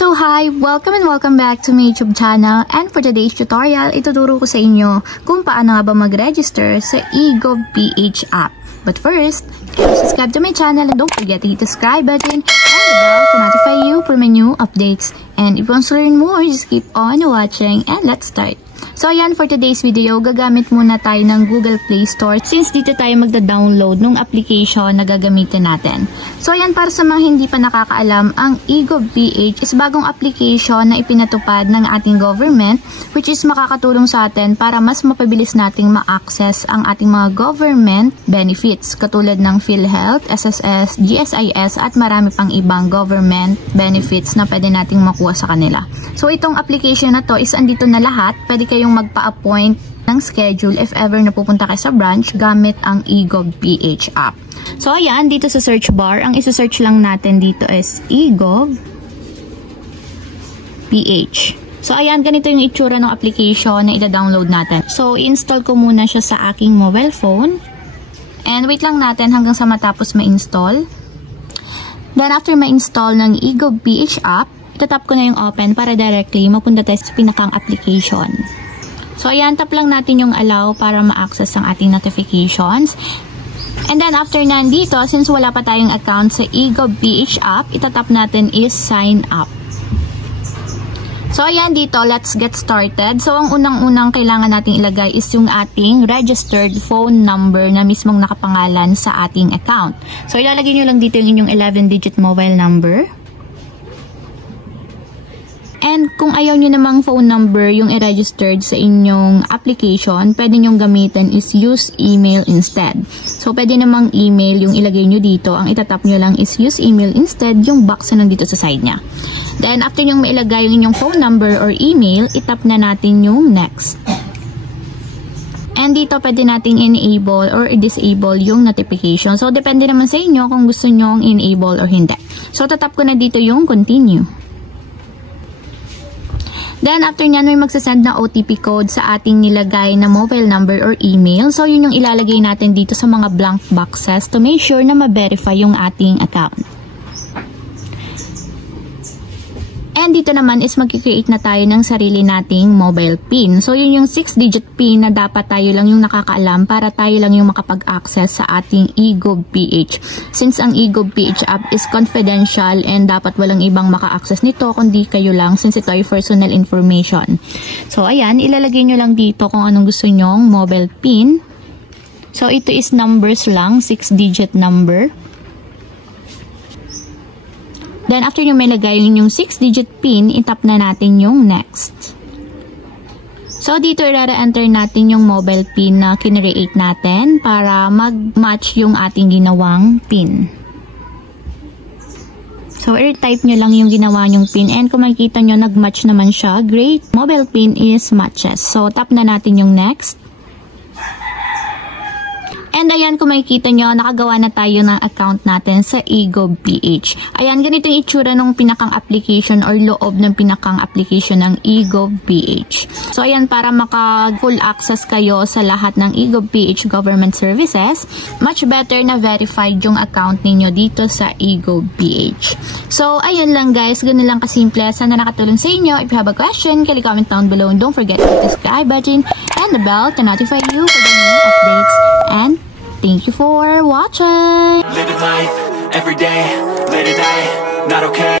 So hi! Welcome and welcome back to my YouTube channel, and for today's tutorial, ituturo ko sa inyo kung paano nga ba mag-register sa eGovPH app. But first, subscribe to my channel and don't forget to hit the subscribe button and the bell to notify you for my new updates. And if you want to learn more, just keep on watching and let's start. So ayan, for today's video, gagamit muna tayo ng Google Play Store since dito tayo magda-download ng application na gagamitin natin. So ayan, para sa mga hindi pa nakakaalam, ang eGovPH is bagong application na ipinatupad ng ating government, which is makakatulong sa atin para mas mapabilis nating ma-access ang ating mga government benefits katulad ng PhilHealth, SSS, GSIS at marami pang ibang government benefits na pwede nating makuha sa kanila. So itong application na to is andito na lahat. Pwede kayong magpa-appoint ng schedule if ever napupunta kayo sa branch gamit ang eGovPH app. So ayan, dito sa search bar, ang isa-search lang natin dito is eGovPH. So ayan, ganito yung itsura ng application na ida-download natin. So install ko muna siya sa aking mobile phone. And wait lang natin hanggang sa matapos ma-install. Then after ma-install ng eGovPH app, itatap ko na yung open para directly mapunta tayo sa pinakang application. So ayan, tap lang natin yung allow para ma-access ang ating notifications. And then after nandito, since wala pa tayong account sa eGovPH app, itatap natin is sign up. So ayan, dito, let's get started. So ang unang-unang kailangan nating ilagay is yung ating registered phone number na mismong nakapangalan sa ating account. So ilalagay nyo lang dito yung inyong 11-digit mobile number. And kung ayaw nyo namang phone number yung i-registered sa inyong application, pwede nyong gamitin is use email instead. So pwede namang email yung ilagay nyo dito. Ang itatap nyo lang is use email instead, yung box na nandito sa side nya. Then after nyong mailagay yung inyong phone number or email, itap na natin yung next. And dito pwede nating enable or disable yung notification. So depende naman sa inyo kung gusto nyong enable or hindi. So tatap ko na dito yung continue. Then, after nyan, may magsasend na OTP code sa ating nilagay na mobile number or email. So, yun yung ilalagay natin dito sa mga blank boxes to make sure na ma-verify yung ating account. And dito naman is mag-create na tayo ng sarili nating mobile PIN. So, yun yung 6-digit PIN na dapat tayo lang yung nakakaalam para tayo lang yung makapag-access sa ating eGovPH. Since ang eGovPH app is confidential and dapat walang ibang maka-access nito kundi kayo lang since ito ay personal information. So, ayan, ilalagay nyo lang dito kung anong gusto nyong mobile PIN. So, ito is numbers lang, 6-digit number. Then, after nyo may lagay yung 6-digit PIN, itap na natin yung next. So, dito i-enter natin yung mobile PIN na kinreate natin para mag-match yung ating ginawang PIN. So, i-type nyo lang yung ginawa nyong PIN and kung makikita nyo, nag-match naman siya. Great! Mobile PIN is matches. So, tap na natin yung next. And ayan, kung makikita nyo, nakagawa na tayo ng account natin sa eGovPH. Ayan, ganito yung itsura ng pinakang application or loob ng pinakang application ng eGovPH. So ayan, para maka-full access kayo sa lahat ng eGovPH government services, much better na verified yung account ninyo dito sa eGovPH. So ayan lang guys, ganun lang kasimple. Sana nakatulong sa inyo. If you have a question, kindly comment down below and don't forget to hit the subscribe button and the bell to notify you for the new updates. And thank you for watching. Living life every day, late at night, not okay.